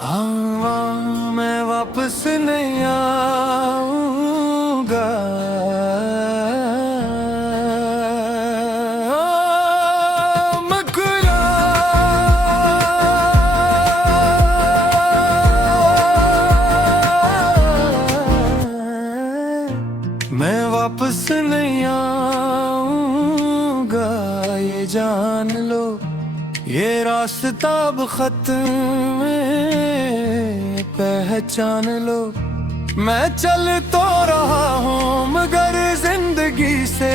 हाँ मैं वापस नहीं आऊंगा। मकुरा मैं वापस नहीं आऊंगा, ये जान लो। ये रास्ता अब खत्म है, पहचान लो। मैं चल तो रहा हूँ मगर जिंदगी से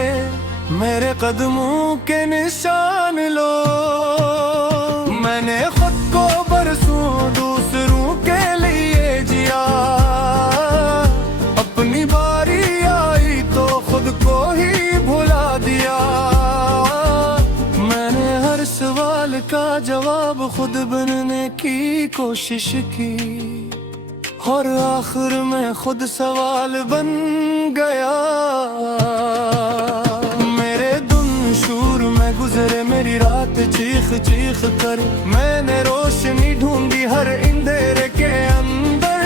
मेरे कदमों के निशान लो। मैंने खुद को बरसों दूसरों के लिए जिया, अपनी बारी आई तो खुद को ही भुला दिया। मैंने हर सवाल का जवाब खुद बनने की कोशिश की और आखिर में खुद सवाल बन गया। मेरे दिन शूर में गुजरे मेरी रात चीख चीख कर, मैंने रोशनी ढूंढी हर अंधेरे के अंदर।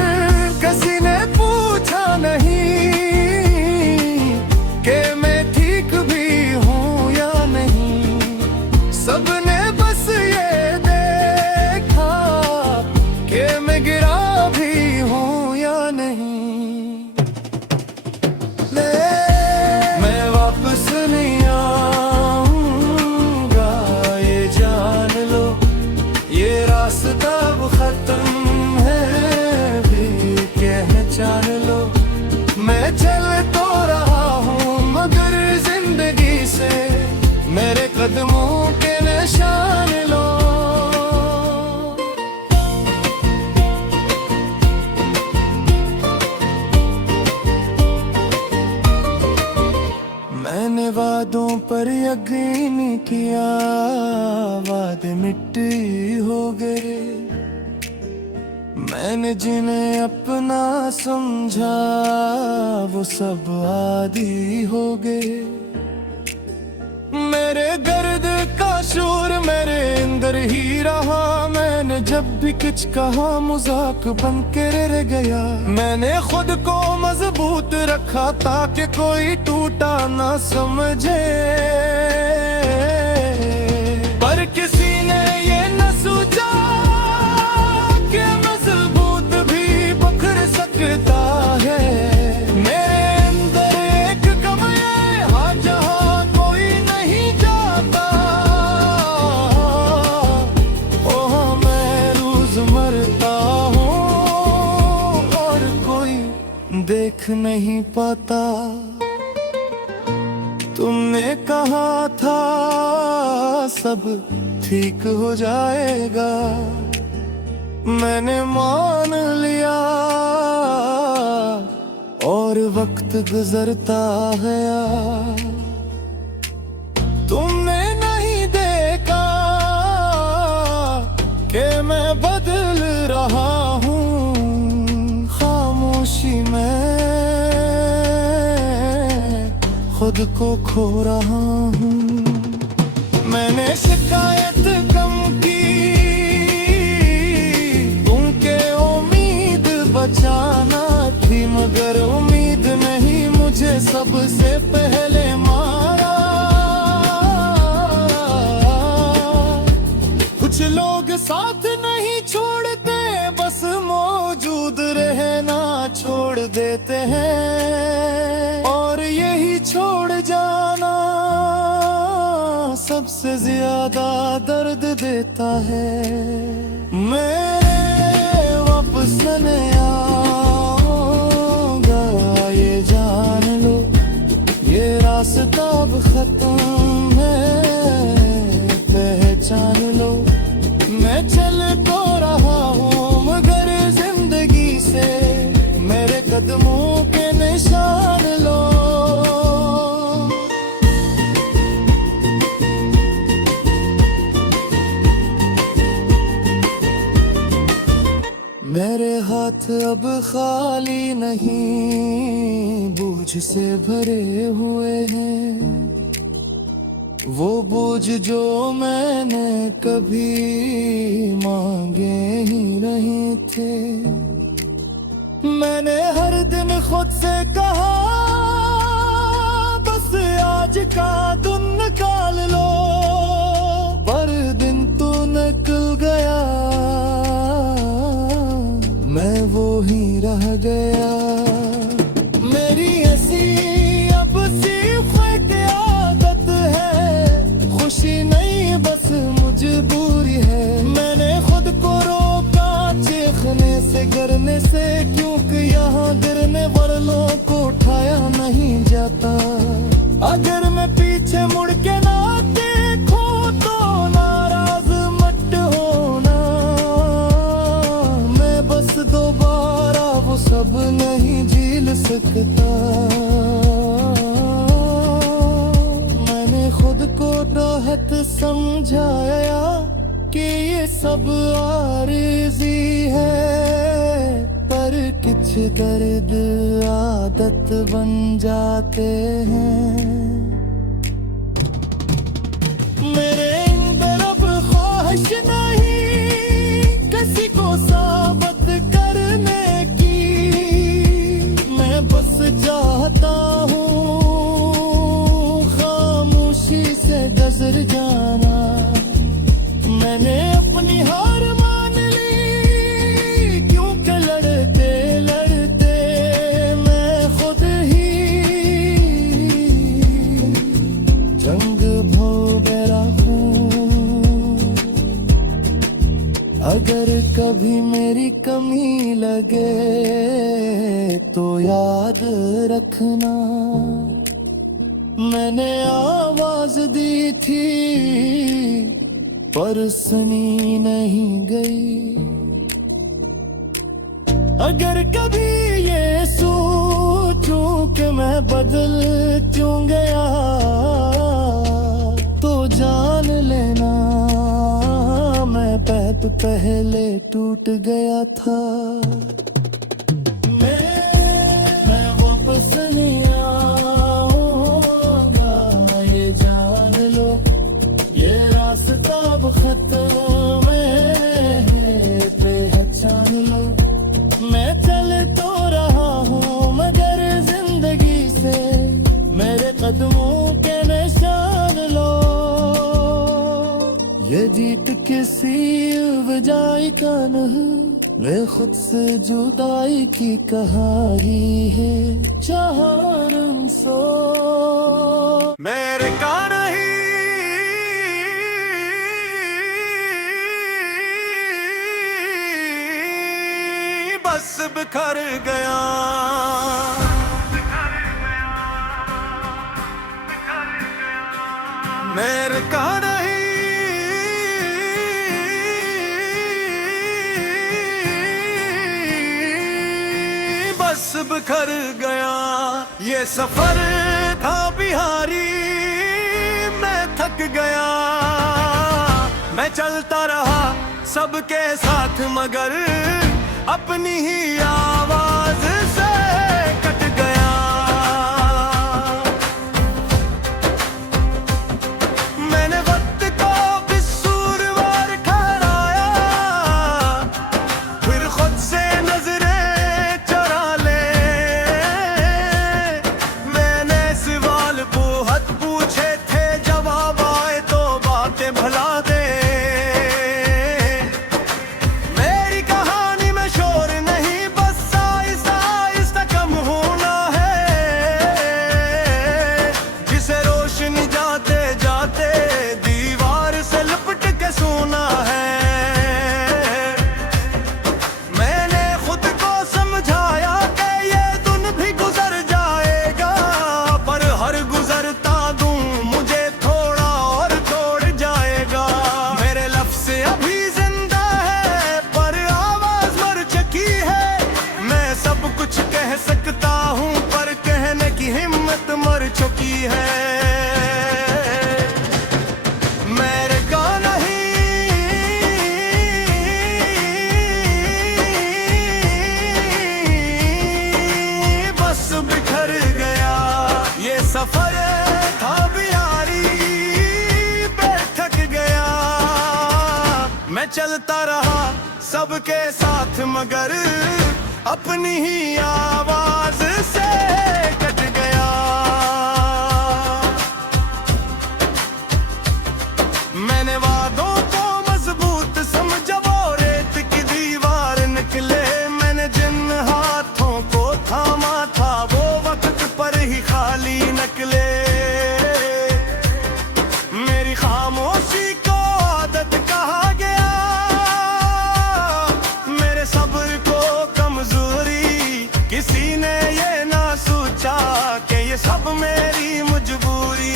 किसी ने पूछा नहीं कि मैं ठीक भी हूँ या नहीं, सबने बस ये देखा कि मैं गिरा भी हूँ या नहीं। मैं वापस नहीं आऊंगा, ये जान लो। ये रास्ता अब खत्म है भी पहचान लो। मैं चल तो रहा हूँ मगर जिंदगी से मेरे कदमों के निशान लो। मैंने वादों पर यकीन किया, वादे मिट्टी हो गए। मैंने जिन्हें अपना समझा वो सब आदी हो गए। मेरे दर्द का शोर मेरे अंदर ही रहा, मैंने जब भी कुछ कहा मजाक बन के रह गया। मैंने खुद को मजबूत रखा ताकि कोई टूटा ना समझे, पर किसी ने ये न सोचा कि मजबूत भी बिखर सकता है। मेरे अंदर एक गम है हाँ जहाँ कोई नहीं जाता। ओह मैं रोज मरता हूँ और कोई देख नहीं पाता। तुमने कहा था सब ठीक हो जाएगा, मैंने मान लिया और वक्त गुजरता गया। तुमने नहीं देखा कि मैं बदल रहा हूँ, खामोशी में खुद को खो रहा हूँ। मैंने शिकायत कम की, उनके उम्मीद बचाना थी मगर उम्मीद नहीं मुझे सबसे पहले मारा। कुछ लोग साथ नहीं छोड़ते बस मौजूद रहना छोड़ देते हैं, और यही छोड़ जाना सबसे ज्यादा दर्द देता है। मैं वापस नहीं आऊंगा, ये जान लो। ये रास्ता अब खत्म है, पहचान लो। मैं चल तो रहा हूँ मगर जिंदगी से मेरे कदमों के निशान लो। मेरे हाथ अब खाली नहीं, बोझ से भरे हुए हैं। वो बोझ कुछ जो मैंने कभी मांगे ही नहीं थे। मैंने हर दिन खुद से कहा बस आज का दिन निकाल लो, पर दिन तो निकल गया, मैं वो ही रह गया। मेरी ऐसी अब सिर्फ एक आदत है, खुशी नहीं बस मजबूरी है। मैंने खुद को रोका चीखने से गिरने से, क्योंकि यहाँ गिरने वालों को उठाया नहीं जाता। अगर मैं पीछे मुड़ के ना देखूं तो नाराज मत होना, मैं बस दोबारा वो सब नहीं झेल सकता। मैंने खुद को राहत समझाया कि ये सब आरिज़ी है, पर कुछ दर्द आदत बन जाते हैं। मेरे अंदर अब ख्वाहिश नहीं किसी को साबित करने की, मैं बस चाहता हूँ खामोशी से गुजर जाना। मैंने अपनी हार मान ली, क्योंकि लड़ते लड़ते मैं खुद ही जंग भोगरा हूँ। अगर कभी मेरी कमी लगे तो याद रखना, मैंने आवाज दी थी पर सुनी नहीं गई। अगर कभी ये सोचूं कि मैं बदल क्यों गया, तो जान लेना मैं पहले टूट गया था। मैं वापस नहीं आऊंगा, ये जान लो, ये रास्ता अब खत्म है, पहचान लो। मैं चल तो रहा हूँ मगर जिंदगी से मेरे कदमों के निशान लो। ये जीत किसी वजह का नहीं, मैं खुद से जुदाई की कहानी है। जहां सो मेरे का नहीं, बस बिखर गया। मेरे का नहीं, बस बिखर गया। ये सफर था बिहारी, मैं थक गया। मैं चलता रहा सबके साथ मगर अपनी ही आवाज से कट गया। मैंने वक्त को कसूरवार ठहराया, फिर खुद से नजरें चुरा ले। मैंने सवाल बहुत पूछे थे, जवाब आए तो बातें भुला दे। मेरी कहानी में शोर नहीं, बस चलता रहा सबके साथ मगर अपनी ही आवाज से कट गया। मैंने वादों को मजबूत समझा, वो रेत की दीवार निकले। मैंने जिन हाथों को थामा था वो वक्त पर ही खाली निकले। मेरी खामोशी को आदत कहा गया, मेरे सब्र को कमजोरी। किसी ने ये ना सोचा कि ये सब मेरी मजबूरी।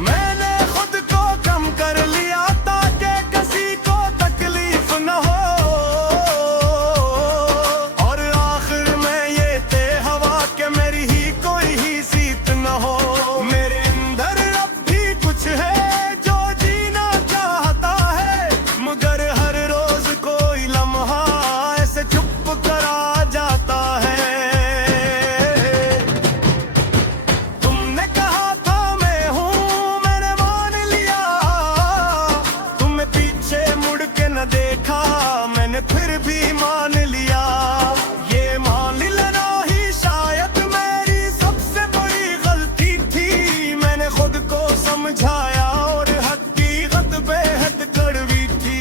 मैंने खुद को कम कर लिया ताकि किसी को तकलीफ न हो, और आखिर में ये तय हवा कि मेरी ही कोई ही सीत न हो। मेरे अंदर अब भी कुछ है जो जीना चाहता है, मगर हर रोज कोई लम्हा ऐसे चुप करा जाता है। तुमने कहा था मैं हूँ, मैंने मान लिया। तुमने पीछे मुड़ के न देखा, मैंने फिर भी मान लिया। ये मान लेना ही शायद मेरी सबसे बड़ी गलती थी। मैंने खुद को समझाया और हकीकत बेहद कड़वी थी।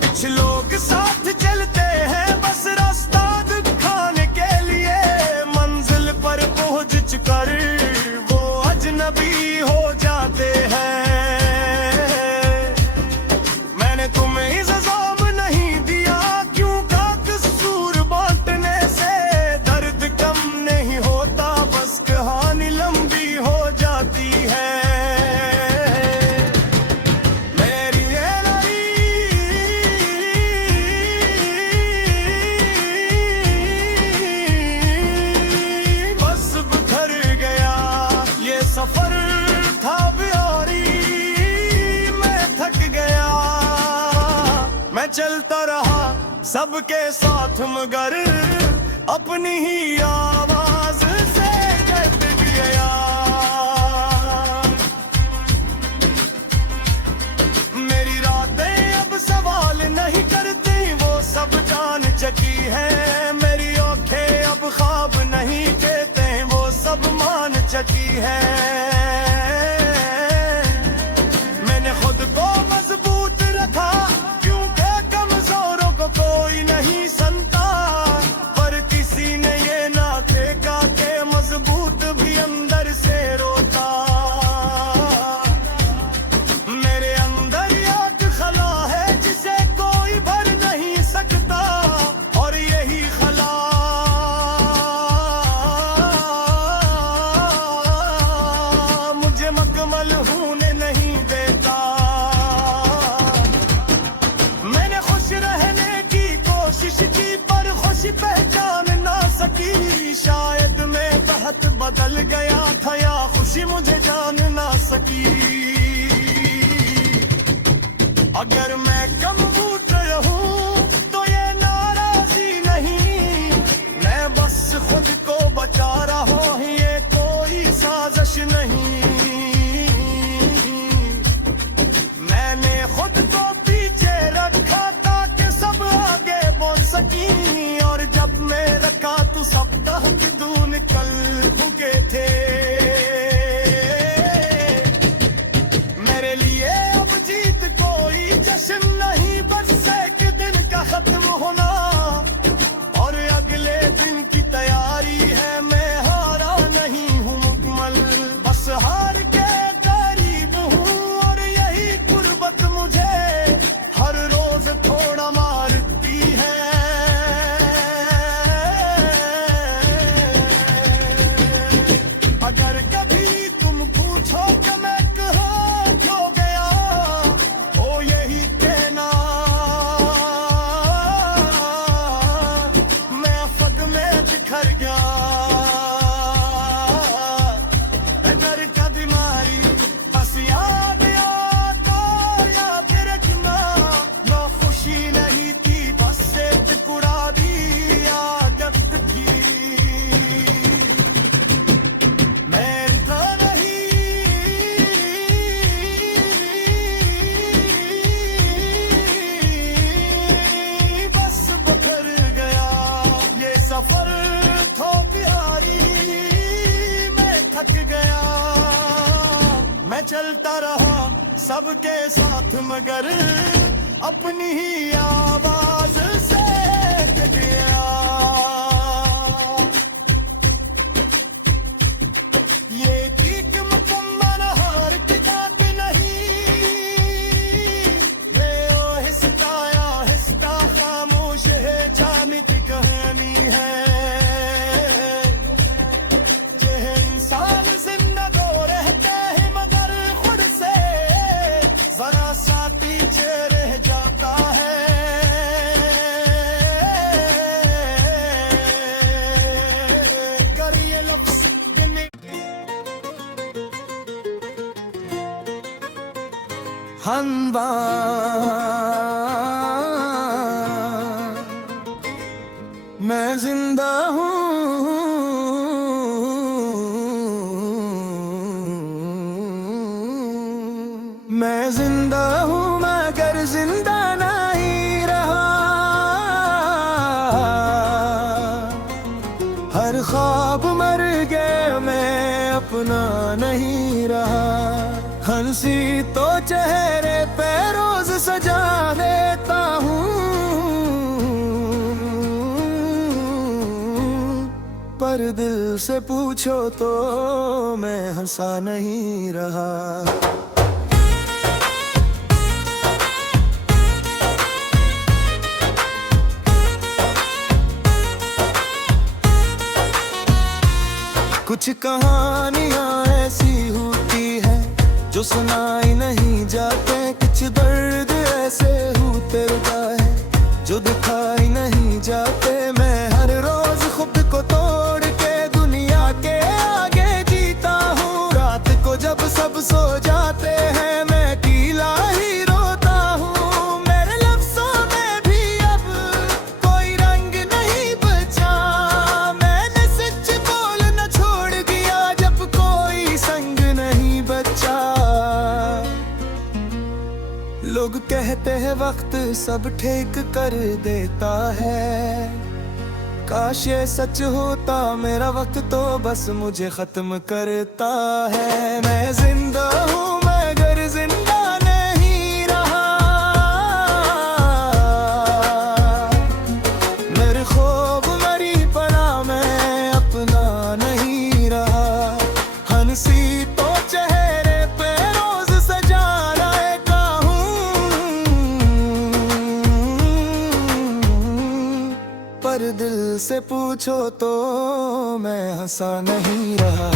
कुछ लोग साथ चलते हैं बस रास्ता दिखाने के लिए, मंजिल पर पहुंच कर वो अजनबी हो जाते हैं। मैंने तुम्हें इल्जाम नहीं दिया, क्यों का कसूर बांटने से दर्द कम नहीं होता, बस कहानी लंबी हो जाती है। मेरी ये लड़ी बस बिखर गया। ये सफर था बिहारी, मैं थक गया। मैं चलता रहा सबके साथ मगर अपनी ही आवाज से कट गया। मेरी रातें अब सवाल नहीं करती, वो सब जान चकी है। मेरी आंखें अब ख्वाब नहीं कहते, वो सब मान चकी है। मैंने खुद को मजबूत रखा, क्योंकि कमजोरों को कोई नहीं सुनता। पर किसी ने ये ना देखा कि मजबूत भी अंदर से रोता। मेरे अंदर एक खला है जिसे कोई भर नहीं सकता, और यही खला मुझे मुकम्मल होने नहीं देता। मैंने खुश रहने की कोशिश की पर खुशी पहचान ना सकी। शायद मैं बहुत बदल गया था या खुशी मुझे जान ना सकी। अगर मैं कमबूत रहूं तो ये नाराजी नहीं, मैं बस खुद को बचा रहा हूं, ये कोई साजिश नहीं। मैंने खुद को पीछे रखा ताकि सब आगे बोल सकी, और जब मैं रखा तो सब तहक दूर निकल भुके थे। मेरे लिए अब जीत कोई जश्न नहीं, बस एक दिन का खत्म होना और अगले दिन की तैयारी है। मैं हारा नहीं हूँ मुकम्मल, बस चलता रहा सबके साथ मगर अपनी ही आवाज से गया। ये ठीक मुकम्मल हार की ताक नहीं, वे हिस्सा या हिस्सा खामोश है जामित कहानी है। ये इंसान जिंदा तो रहते हैं मगर खुद से जरा सा पीछे रह जाता है। कर ये लफ्ज़ हनवा मैं जिंदा हूँ, मैं जिंदा हूँ मगर जिंदा नहीं रहा। हर ख्वाब मर गया मैं अपना नहीं रहा। हंसी तो चेहरे पे रोज सजा देता हूँ, पर दिल से पूछो तो मैं हंसा नहीं रहा। कुछ कहानियां ऐसी होती है जो सुनाई नहीं जाते, कुछ दर्द ऐसे होते है जो दिखाई नहीं जाते। मैं हर रोज खुद को तोड़ के दुनिया के आगे जीता हूँ। रात को जब सब सो जाते हैं मैं अकेला ही रोता हूँ। मेरे लफ्जों में भी अब कोई रंग नहीं बचा। मैंने सच बोलना छोड़ दिया जब कोई संग नहीं बचा। लोग कहते हैं वक्त सब ठीक कर देता है, काश ये सच होता मेरा वक्त तो बस मुझे खत्म करता है। मैं जिंदा हूँ मगर जिंदा नहीं रहा। मेरे ख्वाब मरी पड़ा मैं अपना नहीं रहा। हंसी तो चेहरे पे रोज सजा रहता हूँ, पर दिल से पूछो तो मैं हंसा नहीं रहा।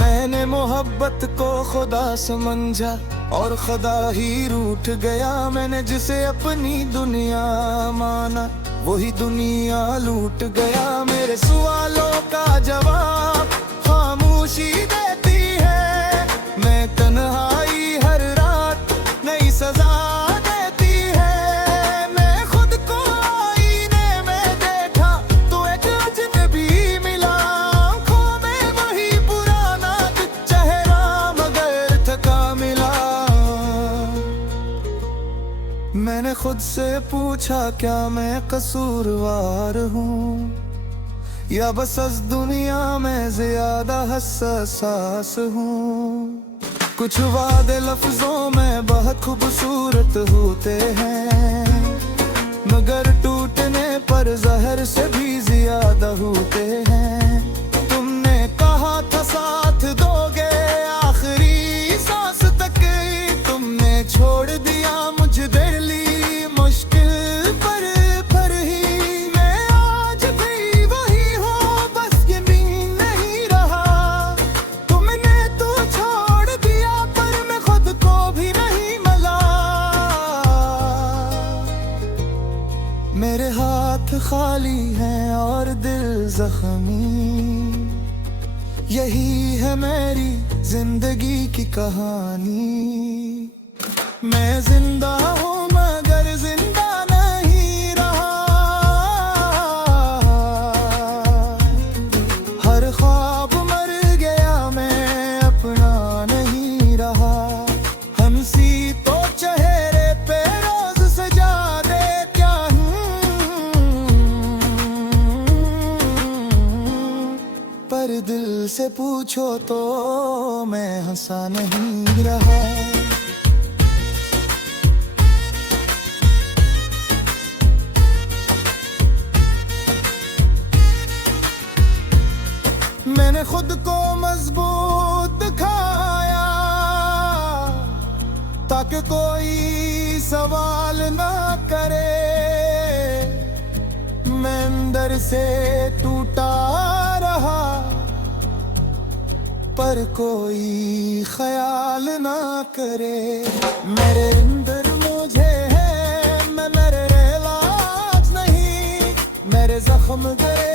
मैंने मोहब्बत को खुदा समझा और खुदा ही रूठ गया। मैंने जिसे अपनी दुनिया माना वही दुनिया लूट गया। मेरे सवालों का जवाब खामोशी देती है। मैं तन्हाई हर रात नई सजा देती है। मैं खुद को आईने में देखा तो एक अजनबी मिला। आँखों में वही पुराना चेहरा मगर थका मिला। मैंने खुद से पूछा क्या मैं कसूरवार हूँ या बस इस दुनिया में ज्यादा हसास हूँ। कुछ वादे लफ्जों में बहुत खूबसूरत होते हैं मगर टूटने पर जहर से भी ज्यादा होते हैं। तुमने कहा था साथ दोगे आखिरी सांस तक, तुमने छोड़ दिया मुझे दिली मुश्किल पर ही। मैं आज भी वही हूँ बस यकीन नहीं रहा। तुमने तो छोड़ दिया पर मैं खुद को भी नहीं मिला। मेरे हाथ खाली हैं और दिल जख्मी, यही है मेरी जिंदगी की कहानी। मैं जिंदा हूँ मगर जिंदा नहीं रहा। हर ख्वाब मर गया मैं अपना नहीं रहा। हंसी तो चेहरे पे रोज सजा देती पूछो तो मैं हंसा नहीं रहा। मैंने खुद को मजबूत दिखाया ताकि कोई सवाल ना करे। मैं अंदर से टूटा रहा पर कोई ख्याल ना करे। मेरे अंदर मुझे है, मैं मेरे इलाज नहीं। मेरे जख्म गए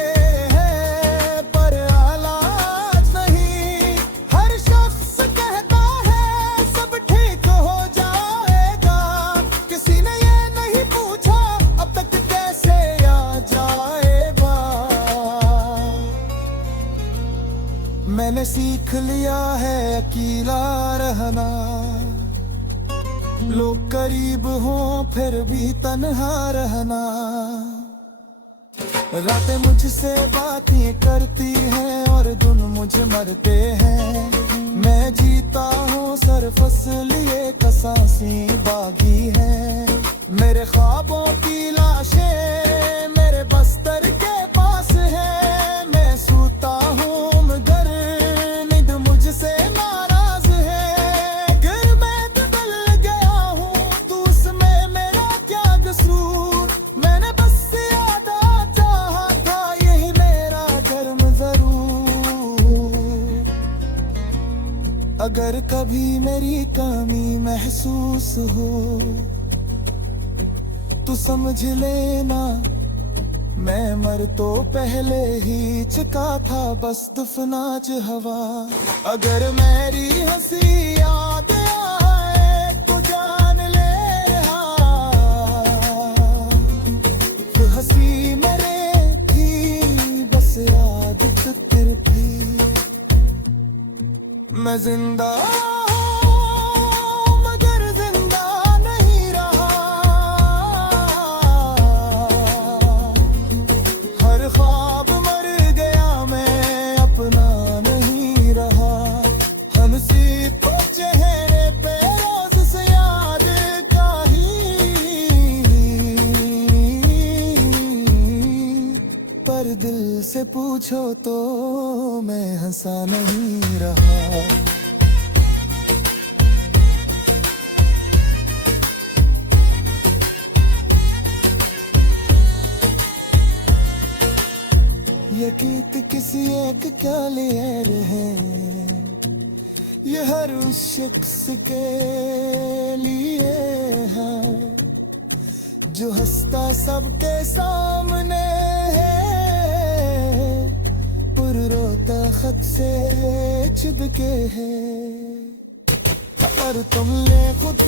मैंने सीख लिया है अकेला रहना। लोग करीब हों फिर भी तन्हा रहना। रातें मुझसे बातें करती हैं और दिन मुझे मरते हैं। मैं जीता हूँ सरफस लिए कसासी बागी है। मेरे ख्वाबों की लाशें मेरे बस्तर के पास है। मैं सूता हूँ से नाराज है। अगर मैं बदल गया हूँ तो उसमें मेरा क्या कसूर। मैंने बस ज्यादा चाहा था यही मेरा जर्म जरूर। अगर कभी मेरी कमी महसूस हो तो समझ लेना मैं मर तो पहले ही चुका था, बस दफनाज हवा। अगर मेरी हंसी याद आए तो जान ले तो हंसी मरे थी बस याद फिक्र थी। मैं जिंदा दिल से पूछो तो मैं हंसा नहीं रहा। ये गीत किसी एक क्या लेर है, ये हर उस शख्स के लिए है जो हंसता सबके सामने है, रोता खत से चिपके है। और तुमने खुद